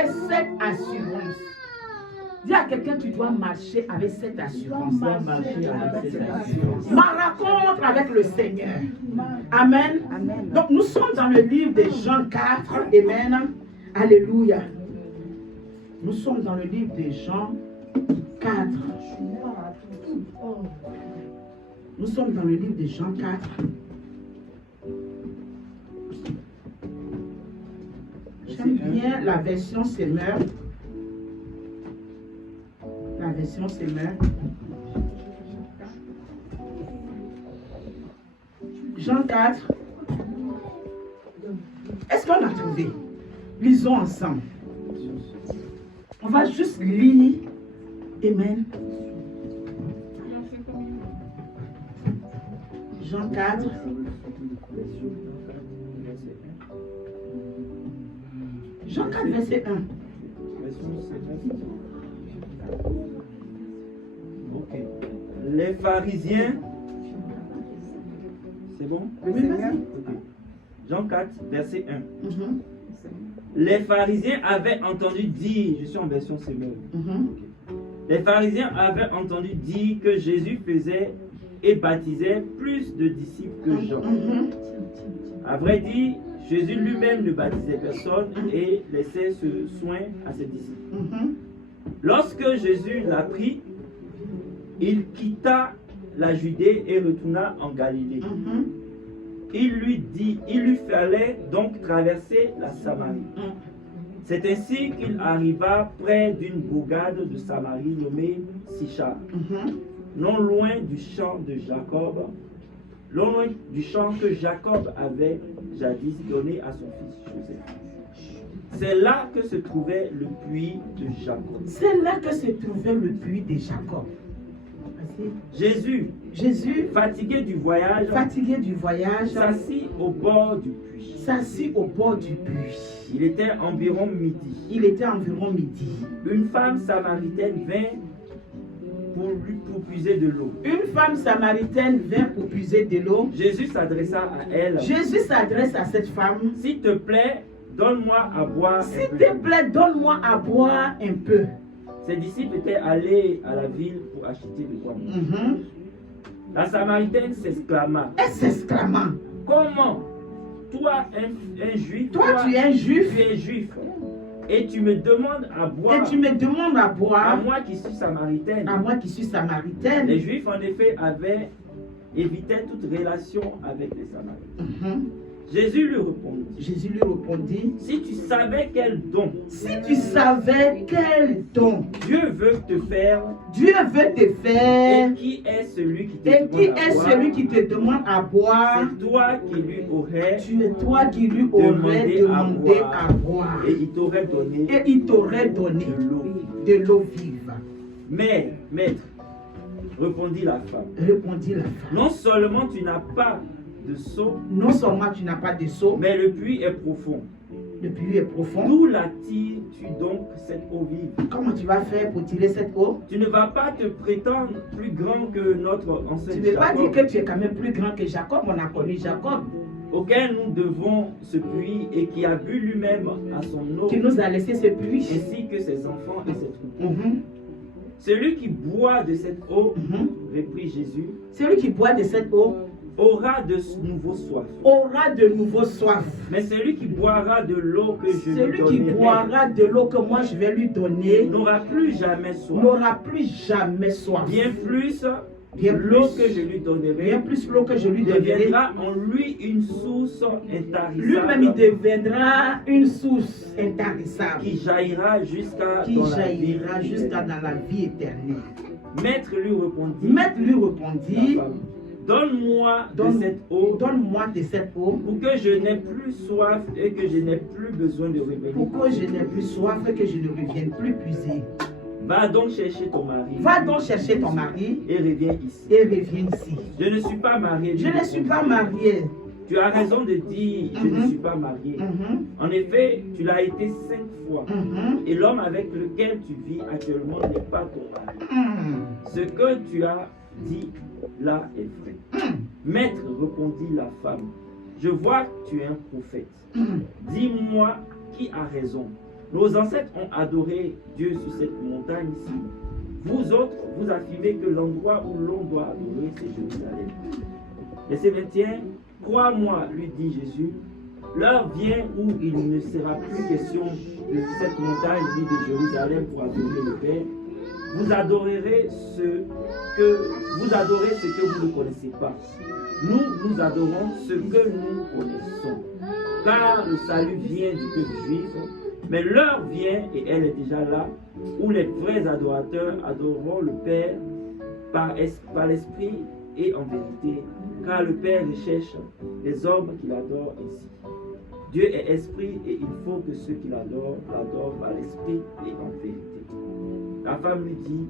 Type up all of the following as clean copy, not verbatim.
avec cette assurance. Dis à quelqu'un, tu dois marcher avec cette assurance. Ma rencontre avec le Seigneur. Amen. Donc nous sommes dans le livre de Jean 4. Amen. Alléluia. Nous sommes dans le livre de Jean 4. Nous sommes dans le livre de Jean 4. J'aime bien la version Semeur. La version Semeur. Jean 4. Est-ce qu'on a trouvé? Lisons ensemble. On va juste lire. Amen. Jean 4. Jean 4, verset 1. Ok. Les pharisiens. C'est bon? Oui, vas-y. Ok. Jean 4, verset 1. Les pharisiens avaient entendu dire, je suis en version Semeur. Les pharisiens avaient entendu dire que Jésus faisait et baptisait plus de disciples que Jean. À vrai dire, Jésus lui-même ne baptisait personne et laissait ce soin à ses disciples. Lorsque Jésus l'apprit, il quitta la Judée et retourna en Galilée. Il lui fallait donc traverser la Samarie. C'est ainsi qu'il arriva près d'une bourgade de Samarie nommée Sichar, non loin du champ de Jacob, loin du champ que Jacob avait jadis donné à son fils Joseph. C'est là que se trouvait le puits de Jacob. C'est là que se trouvait le puits de Jacob. Jésus, fatigué du voyage, s'assit au bord du puits. Il était environ midi. Une femme samaritaine vint pour puiser de l'eau. Jésus s'adressa à elle. Jésus s'adresse à cette femme. S'il te plaît, donne-moi à boire un peu. Ses disciples étaient allés à la ville pour acheter de boire. La Samaritaine s'exclama. Elle s'exclama. Comment? Toi, un juif, tu es un juif. Tu es juif. Et tu me demandes à boire. À moi qui suis samaritaine. Les Juifs, en effet, évitaient toute relation avec les Samaritains. Jésus lui répondit. Si tu savais quel don. Dieu veut te faire. Et qui est celui qui te demande à boire? C'est toi qui lui aurais. Demandé à boire. Et il t'aurait donné de l'eau vive. Mais, maître, répondit la femme. Non seulement tu n'as pas de seau, mais le puits est profond. D'où la tires-tu donc cette eau vive? Comment tu vas faire pour tirer cette eau? Tu ne vas pas te prétendre plus grand que notre ancêtre Jacob. Tu ne vas pas dire que tu es quand même plus grand que Jacob. On a connu Jacob. Auquel nous devons ce puits et qui a bu lui-même à son eau. Qui nous a laissé ce puits. Ainsi que ses enfants et ses troupeaux. Celui qui boit de cette eau, reprit Jésus. Celui qui boit de cette eau aura de nouveau soif. Mais celui qui boira de l'eau que que moi je vais lui donner n'aura plus jamais soif. Bien plus l'eau que je lui donnerai deviendra en lui une source intarissable. Lui-même il deviendra une source intarissable qui jaillira jusqu'à dans la vie éternelle. Maître lui répondit. Donne-moi de cette eau pour que je n'ai plus soif et que je n'ai plus besoin de revenir. Va donc chercher ton mari. Et reviens ici. Je ne suis pas marié. Tu as raison de dire je ne suis pas marié. En effet, tu l'as été 5 fois. Et l'homme avec lequel tu vis actuellement n'est pas ton mari. Ce que tu as dit là est vrai. Maître, répondit la femme, je vois que tu es un prophète. Dis-moi qui a raison, Nos ancêtres ont adoré Dieu sur cette montagne-ci. Vous autres, vous affirmez que l'endroit où l'on doit adorer, c'est Jérusalem. Verset 21, crois-moi, lui dit Jésus, l'heure vient où il ne sera plus question de cette montagne ni de Jérusalem pour adorer le Père. Vous adorez ce que vous ne connaissez pas. Nous adorons ce que nous connaissons. Car le salut vient du peuple juif, mais l'heure vient, et elle est déjà là, où les vrais adorateurs adoreront le Père par l'Esprit et en vérité, car le Père recherche les hommes qui l'adorent ainsi. Dieu est esprit et il faut que ceux qui l'adorent par l'Esprit et en vérité. La femme lui dit,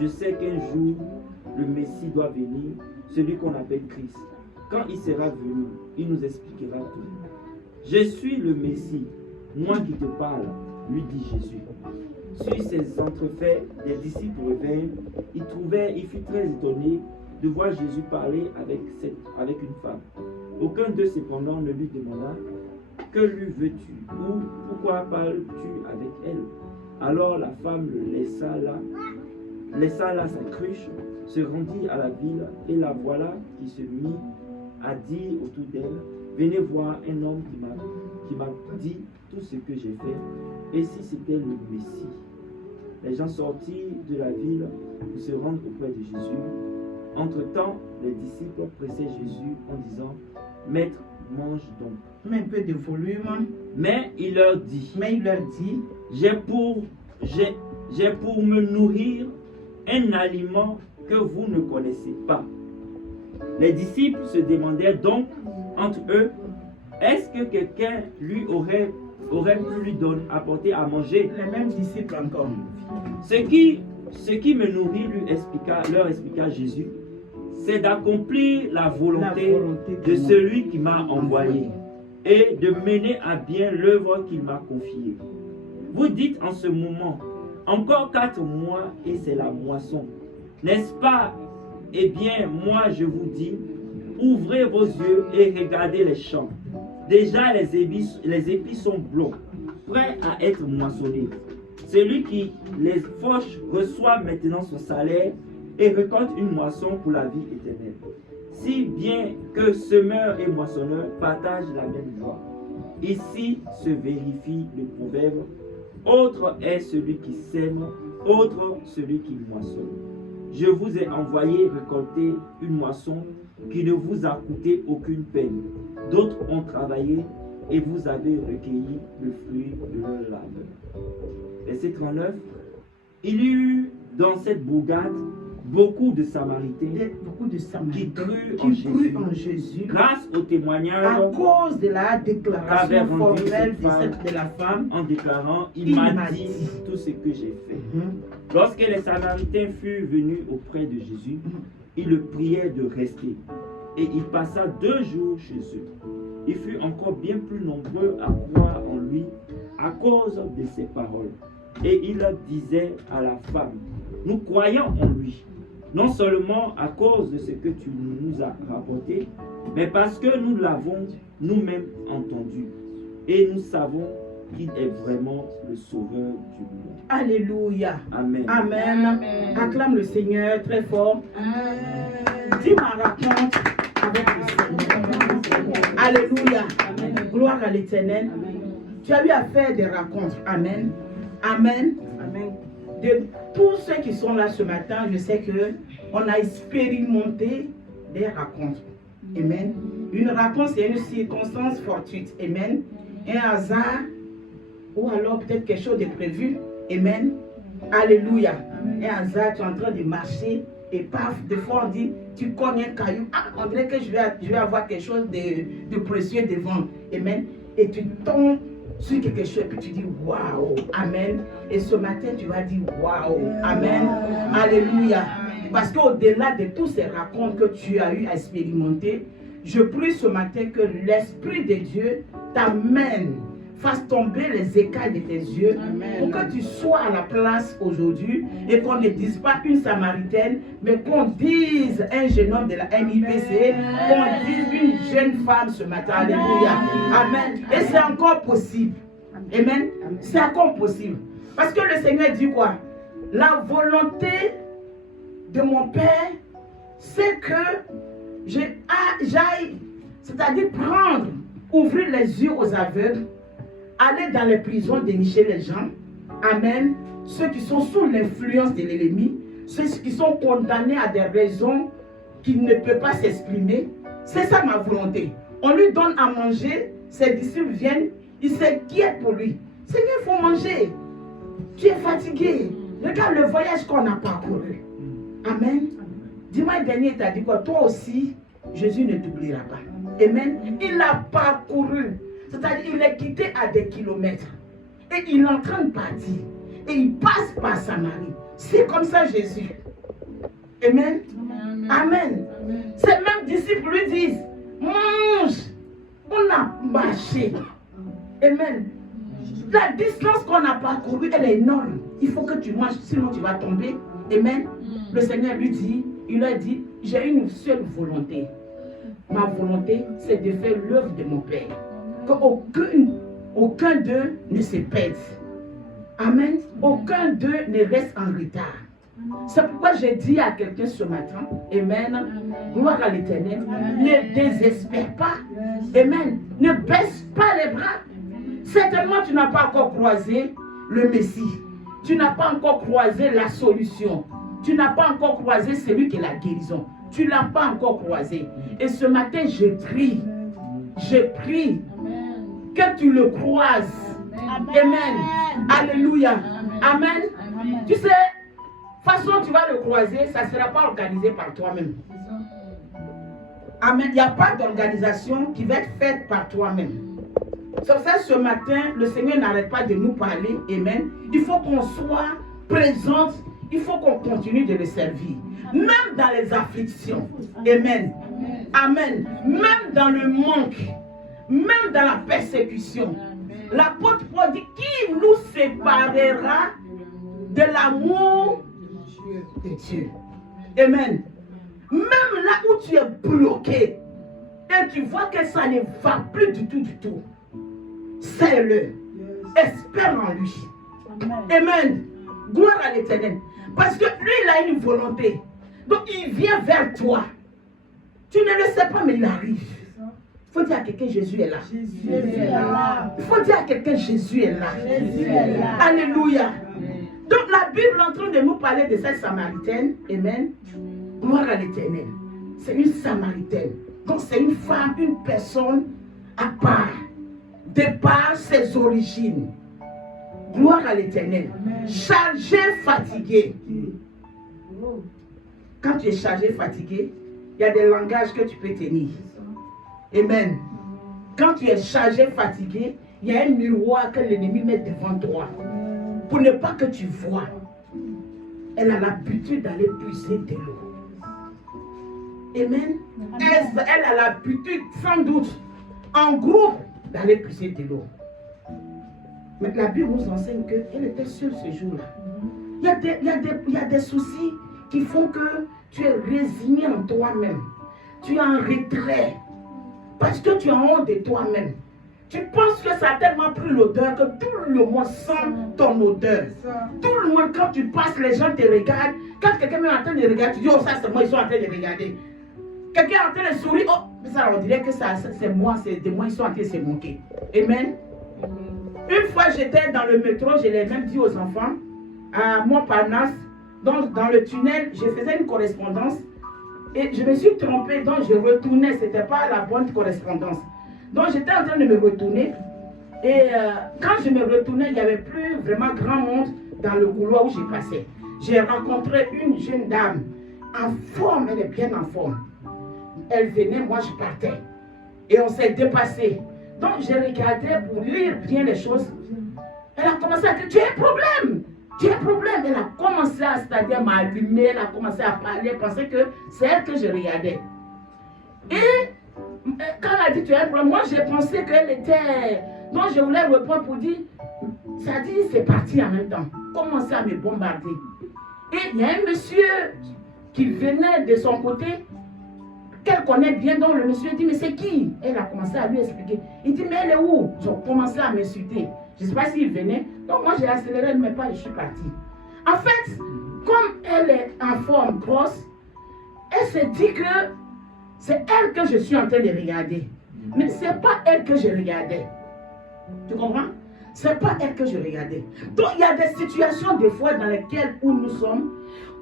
je sais qu'un jour, le Messie doit venir, celui qu'on appelle Christ. Quand il sera venu, il nous expliquera tout. Je suis le Messie, moi qui te parle, lui dit Jésus. Sur ces entrefaits, les disciples revinrent, ils furent très étonnés de voir Jésus parler avec une femme. Aucun d'eux cependant ne lui demanda, que lui veux-tu ou pourquoi parles-tu avec elle? Alors la femme le laissa là sa cruche, se rendit à la ville et la voilà qui se mit à dire autour d'elle, venez voir un homme qui m'a dit tout ce que j'ai fait, et si c'était le Messie. Les gens sortirent de la ville pour se rendre auprès de Jésus. Entre-temps, les disciples pressaient Jésus en disant, Maître, mange donc. Mets un peu de volume. Mais il leur dit, j'ai pour me nourrir un aliment que vous ne connaissez pas. Les disciples se demandaient donc entre eux, est-ce que quelqu'un lui aurait pu lui apporter à manger? Les mêmes disciples encore. Ce qui me nourrit, leur expliqua Jésus, c'est d'accomplir la volonté de celui qui m'a envoyé et de mener à bien l'œuvre qu'il m'a confiée. Vous dites en ce moment, encore 4 mois et c'est la moisson. N'est-ce pas? Eh bien, moi je vous dis, ouvrez vos yeux et regardez les champs. Déjà les épis sont blonds, prêts à être moissonnés. Celui qui les fauche reçoit maintenant son salaire et récolte une moisson pour la vie éternelle. Si bien que semeur et moissonneur partagent la même joie. Ici se vérifie le proverbe, autre est celui qui sème, autre celui qui moissonne. Je vous ai envoyé récolter une moisson qui ne vous a coûté aucune peine. D'autres ont travaillé et vous avez recueilli le fruit de leur labeur. Verset 39. Il y eut dans cette bourgade beaucoup de Samaritains qui crurent en Jésus grâce au témoignage à cause de la déclaration formelle de la femme en déclarant, il m'a dit tout ce que j'ai fait. Lorsque les Samaritains furent venus auprès de Jésus, ils le priaient de rester. Et il passa 2 jours chez eux. Ils furent encore bien plus nombreux à croire en lui à cause de ses paroles. Et il disait à la femme, nous croyons en lui, non seulement à cause de ce que tu nous as rapporté, mais parce que nous l'avons nous-mêmes entendu. Et nous savons qu'il est vraiment le sauveur du monde. Alléluia. Amen. Amen. Amen. Acclame le Seigneur très fort. Dis ma raconte avec le Seigneur. Alléluia. Amen. Gloire à l'Éternel. Tu as eu à faire des racontes. Amen. Amen. Amen. De tous ceux qui sont là ce matin, je sais qu'on a expérimenté des racontes. Amen. Une raconte, c'est une circonstance fortuite. Amen. Un hasard ou alors peut-être quelque chose de prévu. Amen. Alléluia. Amen. Un hasard, tu es en train de marcher et paf, des fois on dit, tu cognes un caillou. Ah, on dirait que je vais avoir quelque chose de précieux devant. Amen. Et tu tombes sur quelque chose et puis tu dis waouh, amen. Et ce matin tu vas dire waouh, amen, alléluia. Parce qu'au-delà de tous ces racontes que tu as eu à expérimenter, je prie ce matin que l'Esprit de Dieu t'amène, fasse tomber les écailles de tes yeux, amen, pour que tu sois à la place aujourd'hui et qu'on ne dise pas une Samaritaine, mais qu'on dise un jeune homme de la MIPC, qu'on dise une jeune femme ce matin. Alléluia. Amen. Et c'est encore possible. Amen. C'est encore possible. Parce que le Seigneur dit quoi? La volonté de mon Père, c'est que j'aille, c'est-à-dire prendre, ouvrir les yeux aux aveugles, aller dans les prisons, dénicher les gens. Amen. Ceux qui sont sous l'influence de l'ennemi, ceux qui sont condamnés à des raisons qui ne peuvent pas s'exprimer. C'est ça ma volonté. On lui donne à manger, ses disciples viennent, ils s'inquiètent pour lui. Seigneur, il faut manger. Tu es fatigué. Regarde le voyage qu'on a parcouru. Amen. Dimanche dernier, tu as dit quoi? Toi aussi, Jésus ne t'oubliera pas. Amen. Il a parcouru. C'est-à-dire, il est quitté à des kilomètres. Et il est en train de partir. Et il passe par Samarie. C'est comme ça Jésus. Amen. Amen. Ces mêmes disciples lui disent, mange. On a marché. Amen. La distance qu'on a parcourue, elle est énorme. Il faut que tu manges, sinon tu vas tomber. Amen. Le Seigneur lui dit, il a dit, j'ai une seule volonté. Ma volonté, c'est de faire l'œuvre de mon Père. Qu'aucun d'eux ne se perde. Amen. Aucun d'eux ne reste en retard. C'est pourquoi j'ai dit à quelqu'un ce matin, Amen, gloire à l'Éternel, ne désespère pas. Amen. Ne baisse pas les bras. Certainement, tu n'as pas encore croisé le Messie. Tu n'as pas encore croisé la solution. Tu n'as pas encore croisé celui qui est la guérison. Tu ne l'as pas encore croisé. Et ce matin, je prie que tu le croises. Amen. Alléluia. Amen. Tu sais, façon tu vas le croiser, ça ne sera pas organisé par toi-même. Amen. Il n'y a pas d'organisation qui va être faite par toi-même. C'est pour ça ce matin, le Seigneur n'arrête pas de nous parler. Amen. Il faut qu'on soit présente. Il faut qu'on continue de le servir. Même dans les afflictions. Amen. Amen. Même dans le manque. Même dans la persécution. L'apôtre Paul dit, qui nous séparera de l'amour de Dieu? Amen. Même là où tu es bloqué et tu vois que ça ne va plus du tout, sais-le. Espère en lui. Amen. Gloire à l'Éternel. Parce que lui, il a une volonté. Donc, il vient vers toi. Tu ne le sais pas, mais il arrive. Il faut dire à quelqu'un, Jésus est là. Jésus est là. Il faut dire à quelqu'un, Jésus est là. Jésus est là. Alléluia. Donc, la Bible est en train de nous parler de cette Samaritaine. Amen. Gloire à l'Éternel. C'est une Samaritaine. Donc, c'est une femme, une personne à part. De par ses origines. Gloire à l'Éternel. Chargé, fatigué. Quand tu es chargé, fatigué, il y a des langages que tu peux tenir. Amen. Quand tu es chargé, fatigué, il y a un miroir que l'ennemi met devant toi. Pour ne pas que tu vois. Elle a l'habitude d'aller puiser de l'eau. Amen. Elle a l'habitude, sans doute, en groupe, d'aller puiser de l'eau. Mais la Bible nous enseigne qu'elle était seule ce jour-là. Il y a des soucis qui font que tu es résigné en toi-même. Tu es en retrait. Parce que tu es en honte de toi-même. Tu penses que ça a tellement pris l'odeur que tout le monde sent ton odeur. Tout le monde, quand tu passes, les gens te regardent. Quand quelqu'un est en train de regarder, tu dis, oh ça c'est moi, ils sont en train de regarder. Quelqu'un est en train de sourire, oh, ça on dirait que c'est moi, c'est de moi, ils sont en train de se moquer. Amen. Une fois j'étais dans le métro, je l'ai même dit aux enfants, à Montparnasse, dans le tunnel, je faisais une correspondance et je me suis trompée, donc je retournais, ce n'était pas la bonne correspondance. Donc j'étais en train de me retourner et quand je me retournais, il n'y avait plus vraiment grand monde dans le couloir où j'ai passé. J'ai rencontré une jeune dame en forme, elle est bien en forme. Elle venait, moi je partais et on s'est dépassé. Donc j'ai regardé pour lire bien les choses. Elle a commencé à dire, tu as un problème. Tu as un problème. Elle a commencé à, c'est-à-dire m'allumer, elle a commencé à parler, penser que c'est elle que je regardais. Et quand elle a dit, tu as un problème, moi j'ai pensé qu'elle était... Donc je voulais répondre pour dire, ça dit, c'est parti en même temps. Commencer à me bombarder. Et il y a un monsieur qui venait de son côté, qu'elle connaît bien, donc le monsieur dit, mais c'est qui? Elle a commencé à lui expliquer. Il dit, mais elle est où? J'ai commencé à m'insulter. Je ne sais pas s'il venait. Donc moi, j'ai accéléré mes pas et je suis partie. En fait, comme elle est en forme grosse, elle se dit que c'est elle que je suis en train de regarder. Mais ce n'est pas elle que je regardais. Tu comprends? Ce n'est pas elle que je regardais. Donc il y a des situations des fois dans lesquelles où nous sommes,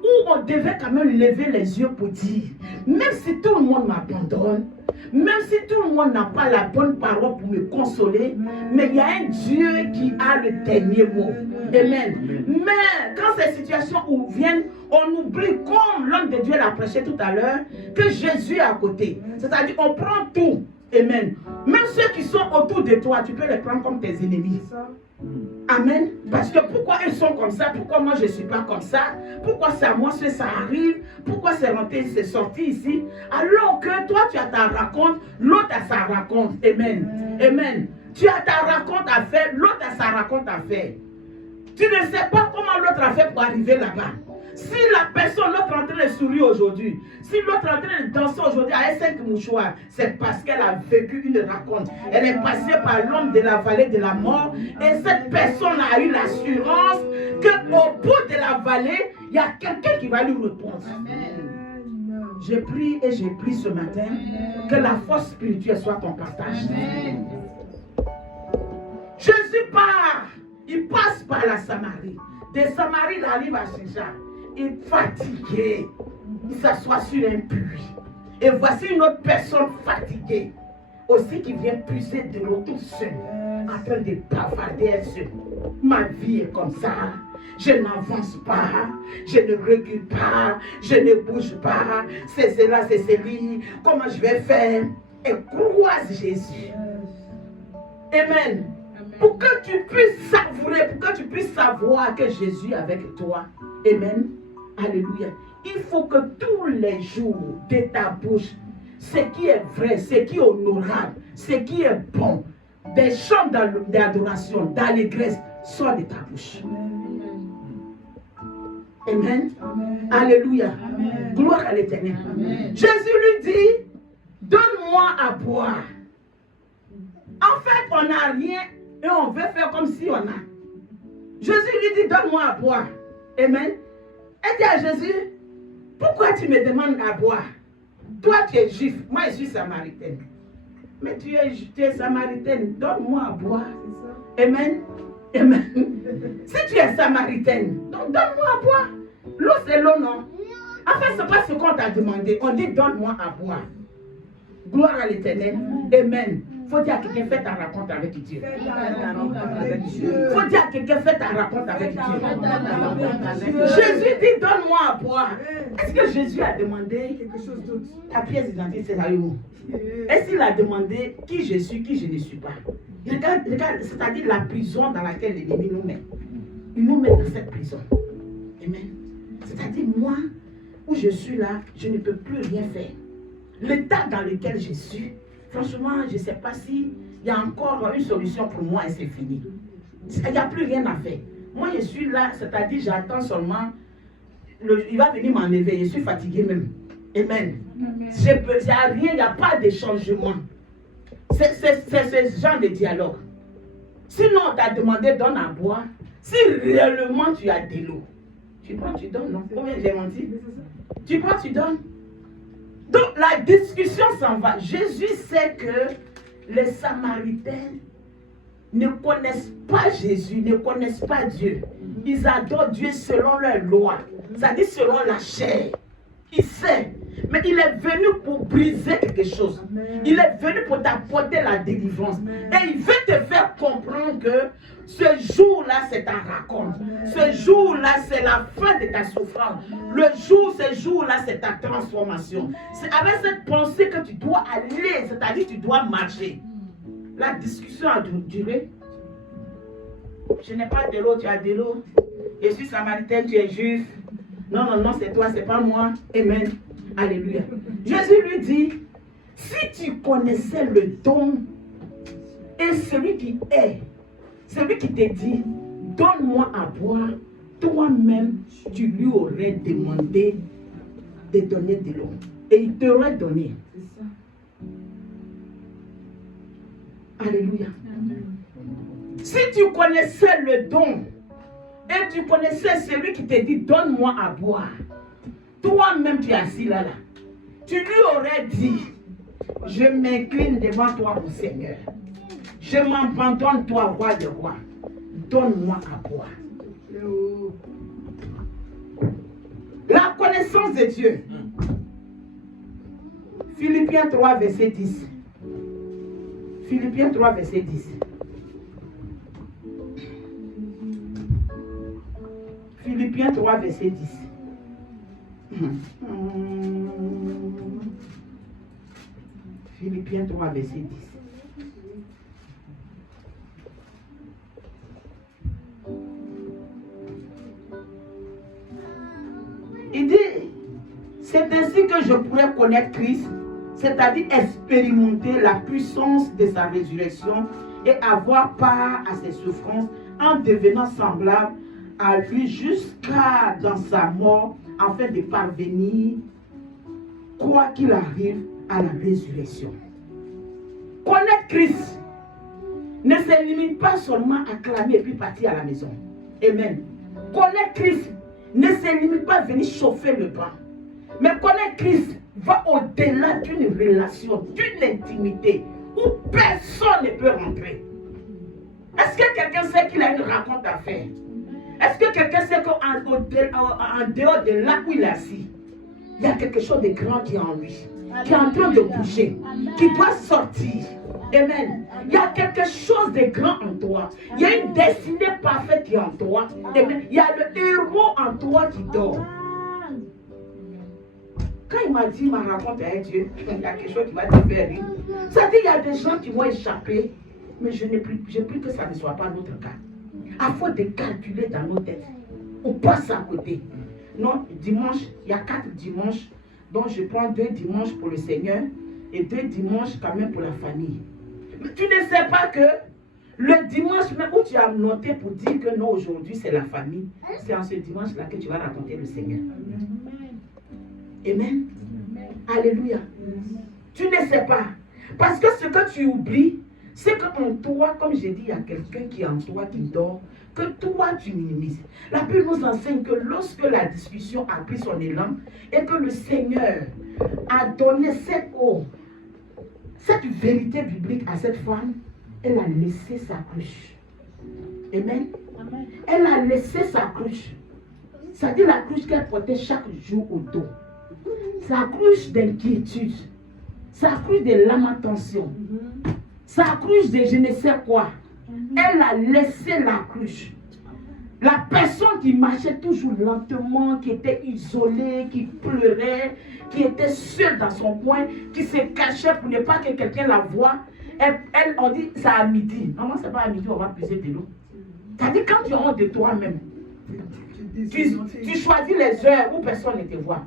où on devait quand même lever les yeux pour dire, même si tout le monde m'abandonne, même si tout le monde n'a pas la bonne parole pour me consoler, mais il y a un Dieu qui a le dernier mot. Amen. Mais quand ces situations viennent, on oublie, comme l'homme de Dieu l'a prêché tout à l'heure, que Jésus est à côté. C'est-à-dire on prend tout. Amen. Même ceux qui sont autour de toi, tu peux les prendre comme tes ennemis. Amen. Parce que pourquoi ils sont comme ça? Pourquoi moi je ne suis pas comme ça? Pourquoi c'est à moi que ça arrive? Pourquoi c'est rentré, c'est sorti ici? Alors que toi tu as ta raconte, l'autre a sa raconte. Amen. Amen. Tu as ta raconte à faire, l'autre a sa raconte à faire. Tu ne sais pas comment l'autre a fait pour arriver là-bas. Si la personne, l'autre est en train de sourire aujourd'hui, si l'autre est en train de danser aujourd'hui à 5 mouchoirs, c'est parce qu'elle a vécu une raconte. Elle est passée par l'homme de la vallée de la mort et cette personne a eu l'assurance qu'au bout de la vallée, il y a quelqu'un qui va lui répondre. J'ai prié et j'ai prié ce matin que la force spirituelle soit ton partage. Jésus part, il passe par la Samarie. De Samarie, il arrive à Sichem. Il est fatigué. Il s'assoit sur un puits. Et voici une autre personne fatiguée aussi qui vient puiser de l'eau tout seul, en train de bavarder elle seule. Ma vie est comme ça. Je n'avance pas, je ne recule pas, je ne bouge pas. C'est cela, c'est celui. Comment je vais faire? Et croise Jésus. Amen. Pour que tu puisses savourer, pour que tu puisses savoir que Jésus est avec toi. Amen. Alléluia. Il faut que tous les jours de ta bouche, ce qui est vrai, ce qui est honorable, ce qui est bon, des chants d'adoration, d'allégresse, soient de ta bouche. Amen. Amen. Alléluia. Amen. Gloire à l'Éternel. Jésus lui dit, donne-moi à boire. En fait, on n'a rien et on veut faire comme si on a. Jésus lui dit, donne-moi à boire. Amen. Elle dit à Jésus, pourquoi tu me demandes à boire? Toi, tu es juif, moi, je suis samaritaine. Mais tu es samaritaine, donne-moi à boire. Amen. Amen. Si tu es samaritaine, donc donne-moi à boire. L'eau, c'est l'eau, non? En fait, ce n'est pas ce qu'on t'a demandé. On dit, donne-moi à boire. Gloire à l'Éternel. Amen. Faut dire à quelqu'un, fais ta rencontre avec Dieu. Faut dire à quelqu'un, fais ta rencontre avec Dieu. Jésus dit, donne-moi à boire. Est-ce que Jésus a demandé quelque chose d'autre? Ta pièce d'identité, c'est là où? Est-ce qu'il a demandé qui je suis, qui je ne suis pas? Regarde, c'est-à-dire la prison dans laquelle l'ennemi nous met. Il nous met dans cette prison. Amen. C'est-à-dire, moi, où je suis là, je ne peux plus rien faire. L'état dans lequel je suis, franchement, je ne sais pas s'il y a encore une solution pour moi et c'est fini. Il n'y a plus rien à faire. Moi, je suis là, c'est-à-dire, j'attends seulement. Il va venir m'enlever, je suis fatigué même. Amen. Il n'y a rien, il n'y a pas de changement. C'est ce genre de dialogue. Sinon, on t'a demandé donne à boire. Si réellement tu as de l'eau, tu prends, tu donnes, non? Combien j'ai menti? Tu prends, tu donnes. Donc la discussion s'en va. Jésus sait que les Samaritains ne connaissent pas Jésus, ne connaissent pas Dieu. Ils adorent Dieu selon leur loi, c'est-à-dire selon la chair. Il sait. Mais il est venu pour briser quelque chose. Amen. Il est venu pour t'apporter la délivrance. Amen. Et il veut te faire comprendre que ce jour-là, c'est ta raconte. Amen. Ce jour-là, c'est la fin de ta souffrance. Amen. Ce jour-là, c'est ta transformation. C'est avec cette pensée que tu dois aller, c'est-à-dire que tu dois marcher. La discussion a duré. Je n'ai pas de l'eau, tu as de l'eau. Je suis samaritaine, tu es juif. Non, c'est toi, c'est pas moi. Amen. Alléluia. Jésus lui dit, si tu connaissais le don et celui qui est, celui qui te dit, donne-moi à boire, toi-même, tu lui aurais demandé de donner de l'eau. Et il t'aurait donné. Alléluia. Si tu connaissais le don, et tu connaissais celui qui te dit, donne-moi à boire, toi-même tu es assis là, tu lui aurais dit, je m'incline devant toi, mon Seigneur. Je m'abandonne, toi, roi de roi. Donne-moi à boire. La connaissance de Dieu. Philippiens 3, verset 10. Philippiens 3, verset 10. Philippiens 3, verset 10. Philippiens 3, verset 10. Il dit, c'est ainsi que je pourrais connaître Christ, c'est-à-dire expérimenter la puissance de sa résurrection et avoir part à ses souffrances en devenant semblable à lui jusqu'à dans sa mort, afin de parvenir, quoi qu'il arrive, à la résurrection. Connaître Christ ne se limite pas seulement à clamer et puis partir à la maison. Amen. Connaître Christ ne se limite pas à venir chauffer le pain. Mais connaître Christ va au-delà d'une relation, d'une intimité où personne ne peut rentrer. Est-ce que quelqu'un sait qu'il a une rencontre à faire? Est-ce que quelqu'un sait qu'en dehors de là où il est assis, il y a quelque chose de grand qui est en lui, qui est en train de bouger, qui doit sortir? Amen. Il y a quelque chose de grand en toi. Il y a une destinée parfaite qui est en toi. Amen. Il y a le héros en toi qui dort. Quand il m'a dit ma rencontre avec Dieu, il y a quelque chose qui va te faire rire. Ça dit, il y a des gens qui vont échapper, mais je prie que ça ne soit pas notre cas. À force de calculer dans nos têtes, on passe à côté. Non, dimanche, il y a 4 dimanches, donc je prends 2 dimanches pour le Seigneur et 2 dimanches quand même pour la famille. Mais tu ne sais pas que le dimanche même où tu as noté pour dire que non, aujourd'hui c'est la famille, c'est en ce dimanche-là que tu vas raconter le Seigneur. Amen. Alléluia. Tu ne sais pas. Parce que ce que tu oublies, c'est qu'en toi, comme j'ai dit, il y a quelqu'un qui est en toi qui dort, que toi tu minimises. La Bible nous enseigne que lorsque la discussion a pris son élan et que le Seigneur a donné cette vérité biblique à cette femme, elle a laissé sa cruche. Amen. Amen. Elle a laissé sa cruche. C'est-à-dire la cruche qu'elle portait chaque jour au dos. Sa cruche d'inquiétude. Sa cruche de lamentation. Sa cruche de je ne sais quoi. Elle a laissé la cruche. La personne qui marchait toujours lentement, qui était isolée, qui pleurait, qui était seule dans son coin, qui se cachait pour ne pas que quelqu'un la voie. On dit c'est à midi. Non, c'est pas à midi, on va puiser de l'eau. C'est-à-dire quand tu as honte de toi-même, tu choisis les heures où personne ne te voit.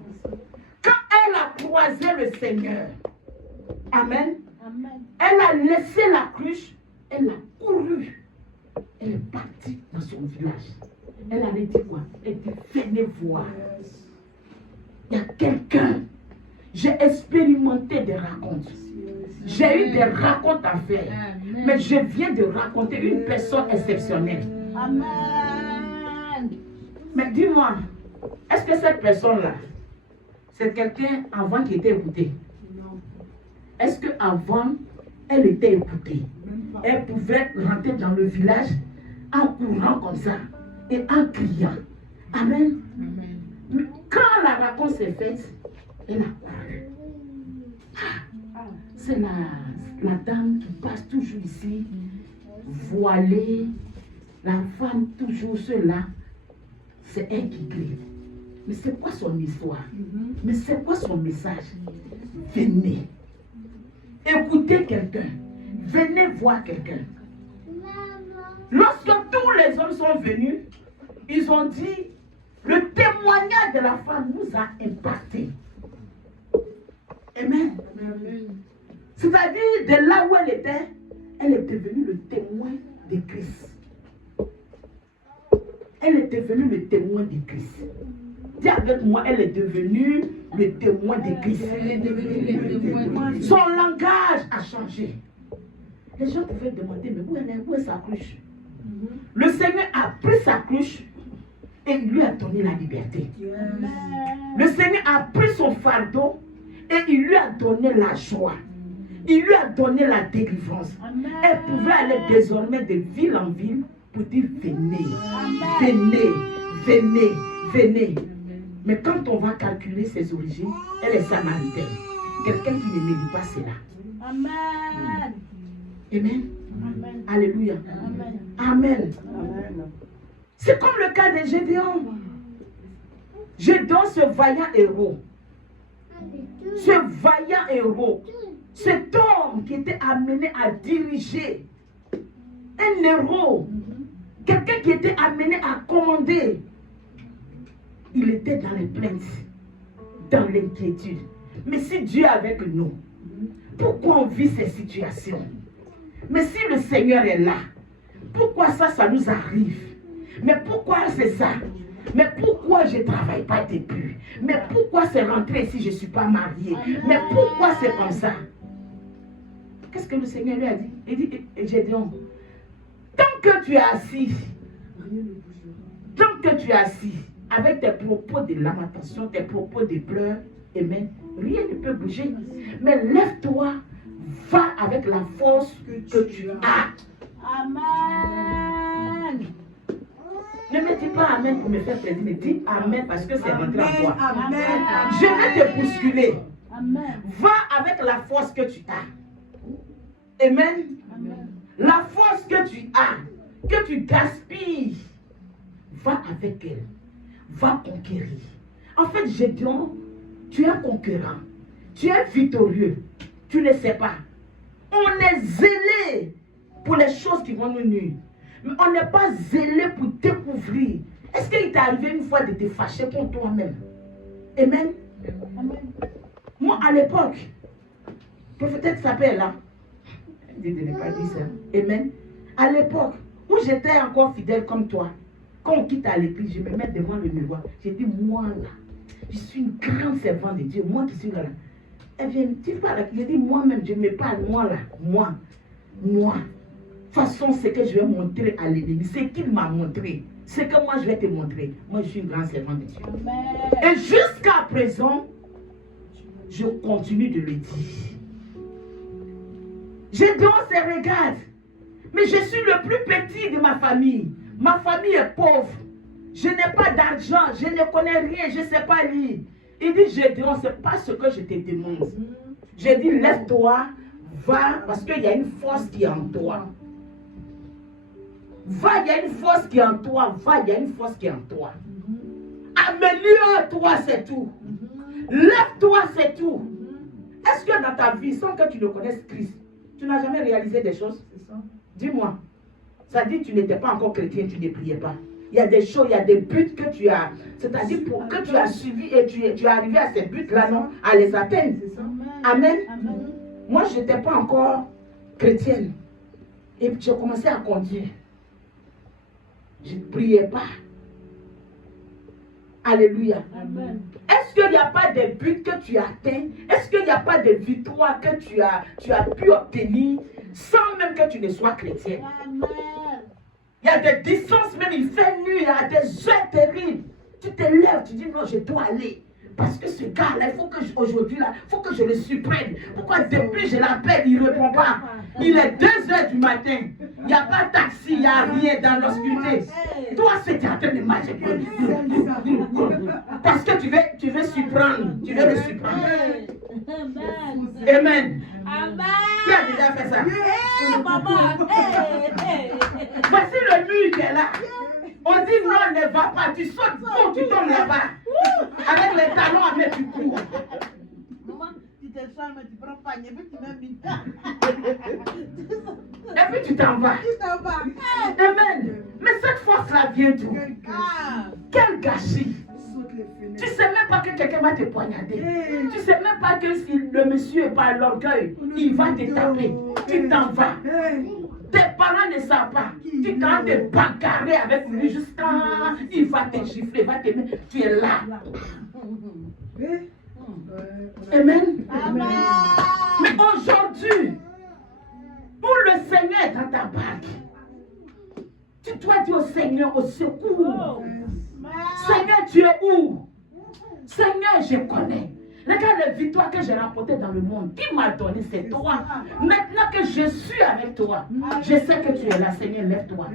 Quand elle a croisé le Seigneur, amen, elle a laissé la cruche, elle a couru. Elle est partie dans son village. Elle avait dit quoi? Elle dit, venez voir. Il y a quelqu'un. J'ai expérimenté des racontes. J'ai eu des racontes à faire. Mais je viens de raconter une personne exceptionnelle. Amen. Mais dis-moi, est-ce que cette personne-là, c'est quelqu'un avant qui était écouté? Non. Est-ce qu'avant, elle était écoutée? Elle pouvait rentrer dans le village en courant comme ça et en criant. Amen. Amen. Quand la réponse est faite, elle a couru. C'est la dame qui passe toujours ici, voilée, la femme toujours cela. C'est elle qui crie. Mais c'est quoi son histoire? Mais c'est quoi son message? Venez. Écoutez quelqu'un. Venez voir quelqu'un. Lorsque tous les hommes sont venus, ils ont dit, le témoignage de la femme nous a impactés. Amen. C'est-à-dire, de là où elle est devenue le témoin de Christ. Elle est devenue le témoin de Christ. Dis avec moi, elle est devenue le témoin de Christ. Son langage a changé. Les gens pouvaient demander, mais où est sa cruche? Le Seigneur a pris sa cruche et il lui a donné la liberté. Le Seigneur a pris son fardeau et il lui a donné la joie. Il lui a donné la délivrance. Elle pouvait aller désormais de ville en ville pour dire venez, venez, venez, venez. Mais quand on va calculer ses origines, elle est samaritaine. Quelqu'un qui ne mérite pas cela. Amen. Amen. Amen. Alléluia. Amen. Amen. C'est comme le cas de Gédéon. Gédéon, ce vaillant héros. Ce vaillant héros. Cet homme qui était amené à diriger. Un héros. Quelqu'un qui était amené à commander. Il était dans les plaintes. Dans l'inquiétude. Mais si Dieu est avec nous, pourquoi on vit ces situations? Mais si le Seigneur est là, pourquoi ça nous arrive? Mais pourquoi c'est ça? Mais pourquoi je ne travaille pas depuis? Mais pourquoi c'est rentré si je ne suis pas mariée? Mais pourquoi c'est comme ça? Qu'est-ce que le Seigneur lui a dit? Il dit, Gédéon, tant que tu es assis, avec tes propos de lamentation, tes propos de pleurs, amen, rien ne peut bouger. Mais lève-toi, va avec la force que tu as. Amen. Ne me dis pas Amen pour me faire plaisir, mais dis Amen parce que c'est rentré en toi. Amen. Je vais te bousculer. Amen. Va avec la force que tu as. Amen. Amen. La force que tu as, que tu gaspilles, va avec elle. Va conquérir. En fait, Gédéon, tu es un conquérant. Tu es victorieux. Tu ne sais pas. On est zélé pour les choses qui vont nous nuire. Mais on n'est pas zélé pour découvrir. Est-ce qu'il t'est arrivé une fois de te fâcher contre toi-même? Amen. Amen. Moi, à l'époque, peut-être s'appelle là. Je ne pas dire ça. Amen. À l'époque, où j'étais encore fidèle comme toi, quand on quitte à l'église, je me mets devant le miroir. Je dis, moi là, je suis une grande servante de Dieu. Moi qui suis là. Elle vient, tu parles. Je dis, moi-même, je me parle, moi là. Moi. De toute façon, c'est que je vais montrer à l'ennemi. C'est qu'il m'a montré. C'est que moi, je vais te montrer. Moi, je suis une grande servante de Dieu. Amen. Et jusqu'à présent, je continue de le dire. Gédéon se regarde. Mais je suis le plus petit de ma famille. Ma famille est pauvre. Je n'ai pas d'argent. Je ne connais rien. Je ne sais pas lire. Il dit, Gédéon, ce n'est pas ce que je te demande. J'ai dit, lève-toi, va, parce qu'il y a une force qui est en toi. Va, il y a une force qui est en toi. Va, il y a une force qui est en toi. Améliore-toi, c'est tout. Lève-toi, c'est tout. Est-ce que dans ta vie, sans que tu ne connaisses Christ, tu n'as jamais réalisé des choses? Dis-moi. Ça dit que tu n'étais pas encore chrétien, tu ne priais pas. Il y a des choses, il y a des buts que tu as, c'est-à-dire que tu as suivi et tu es arrivé à ces buts-là, non, à les atteindre. Amen. Amen. Moi, je n'étais pas encore chrétienne. Et j'ai commencé à conduire. Je ne priais pas. Alléluia. Amen. Est-ce qu'il n'y a pas de buts que tu as atteints? Est-ce qu'il n'y a pas de victoires que tu as pu obtenir sans même que tu ne sois chrétien? Amen. Il y a des distances, même il fait nuit, il y a des heures terribles. Tu te lèves, tu dis non, je dois aller. Parce que ce gars-là, il faut que aujourd'hui, il faut que je le surprenne. Pourquoi depuis je l'appelle, il ne répond pas? Il est 2h du matin. Il n'y a pas de taxi, il n'y a rien dans l'obscurité. Toi, c'est en train de marcher. Parce que tu veux surprendre. Tu veux le surprendre. Amen. Amen. Amen. Qui a déjà fait ça? Maman. Voici le mur qui est là. On dit non, ne va pas. Tu sautes, bon, tu tombes là-bas. Avec les talons à mettre, tu cours. Maman, tu te soignes, mais tu prends pas, et puis tu mets une Et puis tu t'en vas. Tu t'en vas. Amen. Mais cette force-là vient d'où? Ah. Quel gâchis. Tu ne sais même pas que quelqu'un va te poignarder. Tu ne sais même pas que si le monsieur est pas l'orgueil, il va te taper. Tu t'en vas. Tes parents ne savent pas. Tu t'en te bagarrer avec lui jusqu'à... Il va te gifler, il va te mettre. Tu es là. Amen. Amen. Mais aujourd'hui, où le Seigneur est dans ta barque, Tu dois dire au Seigneur, au secours. Seigneur, tu es où? Seigneur, je connais. Regarde les victoires que j'ai remportées dans le monde. Qui m'a donné? C'est toi. Maintenant que je suis avec toi, je sais que tu es là. Seigneur, lève-toi.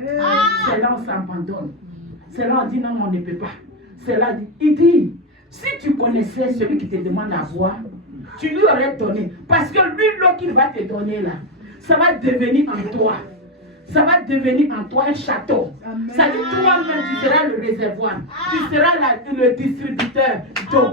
C'est là où on s'abandonne. C'est là où on dit non, on ne peut pas. C'est là, il dit, si tu connaissais celui qui te demande à boire, tu lui aurais donné. Parce que lui, l'eau qu'il va te donner là, ça va devenir en toi. Ça va devenir en toi un château. Ça dit toi-même, tu seras le réservoir. Tu seras le distributeur d'eau.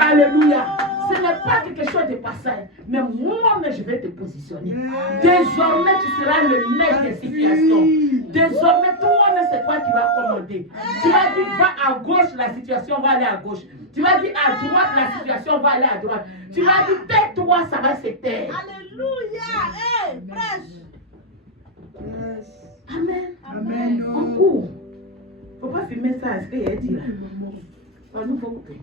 Alléluia. Ce n'est pas quelque chose de passage. Mais moi-même, je vais te positionner. Désormais, tu seras le maître des situations. Désormais, toi-même, c'est toi qui vas commander. Tu vas dire, va à gauche, la situation va aller à gauche. Tu vas dire, à droite, la situation va aller à droite. Tu vas dire, tais-toi, ça va se taire. Alléluia. Hey, prêche. Amen. Amen. On court. Il ne faut pas filmer ça. Est-ce qu'il y a dit là? On nous faut couper.